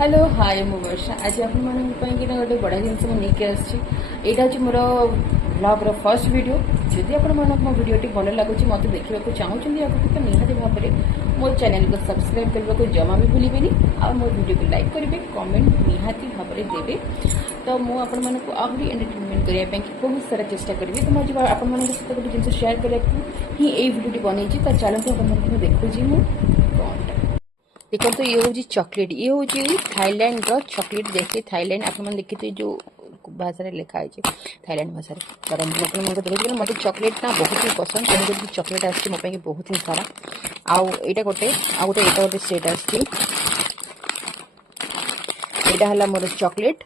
Hello hi मु वर्षा आज आप गोटे बड़ा जिन नहीं आसी यहाँ हूँ मोर ब्लॉगर फर्स्ट वीडियो जदि आप मो भिडियोटी भल लगुच मत देखा चाहूँगी आगे तो निहाती भाव में मो चैनल को सब्सक्राइब करने को जमा भी भूलें आ मो वीडियो को लाइक करेंगे कमेंट निहाती भाव में देवे तो मुझे आहरी एंटरटेनमेंट करने बहुत सारा चेष्टा करी तो मुझे आप सहित गोटे जिन शेयर करने ही यही भिडियोटी बनई तो चलते आप देखुची मुझे देखो तो ये हूँ चॉकलेट ये हूँ थाईलैंड रो चॉकलेट जैसे थाईलैंड आप देखिए जो भाषा लिखा है थाईलैंड भाषा देखिए मत चॉकलेट ना बहुत ही पसंद तेणुक चॉकलेट आसी मोपाई बहुत ही सारा आईटा गोटे गोटे सेट आसी मोर चॉकलेट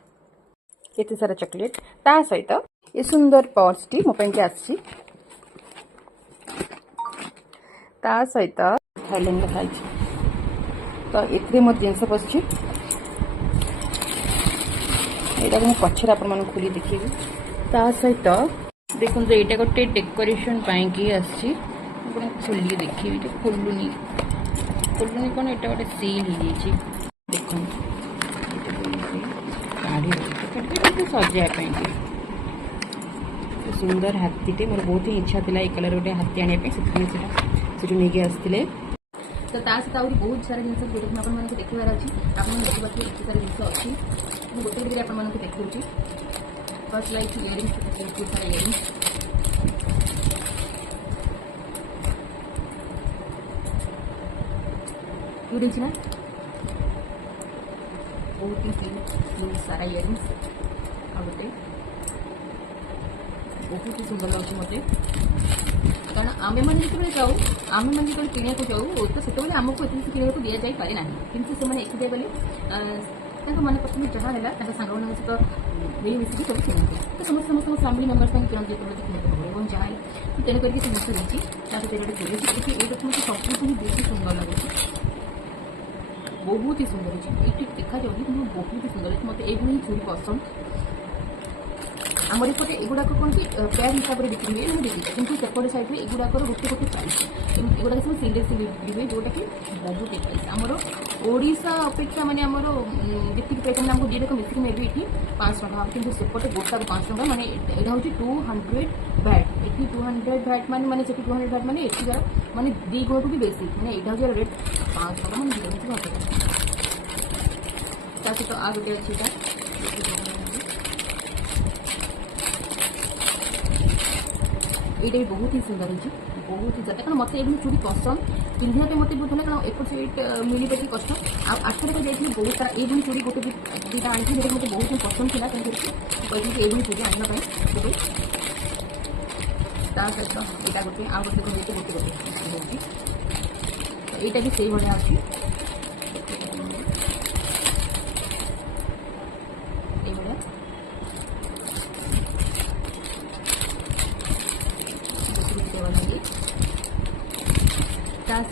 केते सारा चॉकलेट ता सहित ये सुंदर पर्स टी मोपाई आसी ता सहित थाईलैंड लिखाई तो ये मो जिनस पशि यहाँ पचर आप खोली देखिए ता सहित देखो यहाँ गोटे डेकोरेशन पाई आसी खोलिए देखिए खोलुनी खोलुनी कौन यहाँ गोटे सील हो देखो सजापी सुंदर हाथीटे मोर बहुत ही इच्छा थी ये कलर गोटे हाथी आने से नहीं आसते तो सहित आहरी बहुत सारा जिन जोटा आपको देखार अच्छी आप देखिए एत सारा जिन अच्छी गोटे गोटे आपको देखा फर्स्ट लाइक इयरिंग्स बहुत सारा इयरिंग्स क्यूट ना बहुत ही सारा इयरिंग्स आ गोटे बहुत ही सुंदर लगे मत कारण आम मैंने जो जाऊ आम मैंने जो किणा जाऊ तो से आमको एत किणा को दि जाए पारे ना कि से एकुटिया गले मन प्रथम जहाँ है सांग मान सहित मिसिक सब किणती तो समस्त समस्त फैमिली मेम्बर्स किणती जो जहाँ है तेणुक समस्त रही गोटे किणुची ये मत सब ही बहुत सुंदर लगुच बहुत ही सुंदर ये देखा जाऊँगी बहुत ही सुंदर मत ये चूड़ी पसंद आमर एपटे एगुड़ाक कौन कि पेयर हिसाब से बिक्री हुए मैंने देखी कितनी सेपट सैड में एगुड़ाकर गोटे गोटे प्राइस एगुड़ा सब सिंगल सिंगल बिक्री हुए जोटा कि बहुत ही प्राइस आमर ओडिशा अपेक्षा माने आमर जी प्राइस मैंने आमको दिए मिसिक मे भी ये 5 टका कि सेपटे गोटा 5 टका मैंने यहाँ हूँ 200 भैट ये 200 भैट मैंने 200 भैट मैंने ये जरा मैंने 2 गुण को भी बेसी मैंने यहाँ हूँ रेट 5 टका मैंने सहित आ गोटे अच्छी ये बहुत ही सुंदर हो बहुत ही ज्यादा कारण मत ये चूड़ी पसंद पिंधा मत बहुत है कारण एपट सेट मिलवा कि कष्ट आठ टका जाइए बहुत सारा ये चूड़ी गोटे दुटा आनी जो मतलब बहुत ही पसंद था कहते ये चूड़ी आने सहित यहाँ गोटे आ गोटे गोटे गोटे गोटे यहाँ भी से भाया अच्छी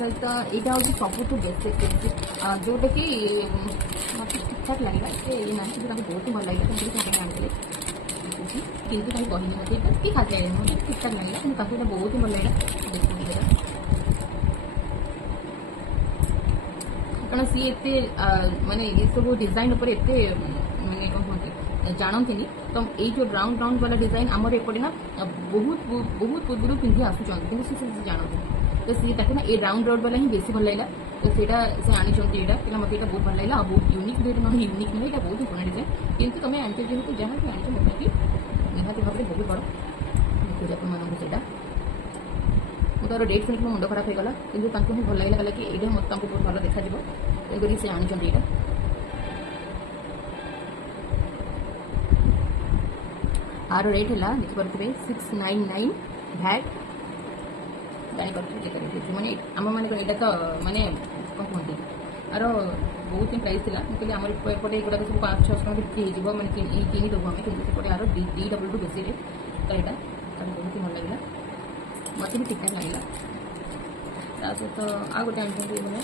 सहित यहाँ हूँ सब बेस्ट एक्सपेंसिव जोटा कि मतलब ठीक ठाक लगे ये ना जो बहुत ही भल लगे आने किंतु कहीं कहनी मत कि खास लगे मुझे ठीक ठाक लगे कि बहुत ही भल लगे देखिए कारण सी एत माने ये सब डिजाइन उपर एत माने कौन कहते जानती तो ये जो राउंड राउंड वाला डिजाइन आमर एपटे ना बहुत बहुत पूर्व पिंधि आसुँच कि जानते तो सी ना ये राउंड राउंड वाला ही बेसी भल लगा तो सीटा से आनी यहाँ मत यहाँ बहुत भल लगा बहुत यूनिक रेट ना यूनिक नुहे यहाँ बहुत ही पुराना डिजाइन कितु तुम आनी जेहतु जहाँ भी आनी मोटामोटी निहाती भाव में बहुत बड़ देखिए आपसे मुझे तार डेट शुणी मुंड खराब होगा कि ही भल लगे कि ये मत बहुत भल देखा तेणुक से आनी यहाँ आर रेट है देखिए 699 भैट जापर मैंने आम मैंने यहाँ तो मानने कौन कहते आर बहुत ही प्राइस थी मुझे आम एपटे गुड़ा सब 500-600 टका बिक्री हो मैंने किनीदेव आम कि सेपटे आर 2 डबल टू बेसी रेट तो यहाँ बहुत ही भल लगे मत भी ठीक ठाक लगे सहित आ गोटे आनी मैंने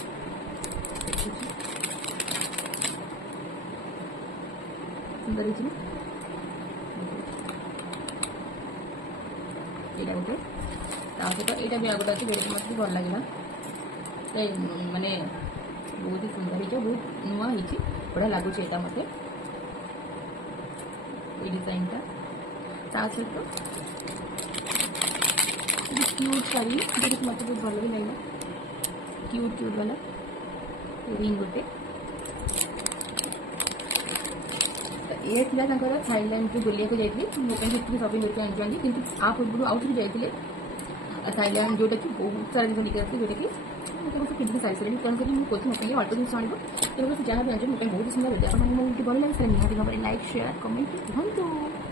सुंदर यहाँ गोटे सहित यहाँ भी आगोटे अच्छे जो मत भल लगे मानने बहुत ही सुंदर बहुत नुआ बड़ा लगुच ये मत डिजाइनटा सहित क्यूट शाढ़ी जो मत बहुत भल भी लगे क्यूट क्यूट वाला रिंग गोटे ये थाईलैंड को बुलिया जाइए मोदी शपिंग करके आनी कि आ पूर्व आउ थे जाइए थाईलैंड जोटा कि बहुत सारा जिन लेकर आते जोटा कि पिंधिक सारी सारी तेणुक मुझे मोदी अल्प जिन आने तेणुक जहाँ भी आने बहुत सुंदर लगे आपको भल लगे निहाती भाव में लाइक शेयर कमेंट कहतु।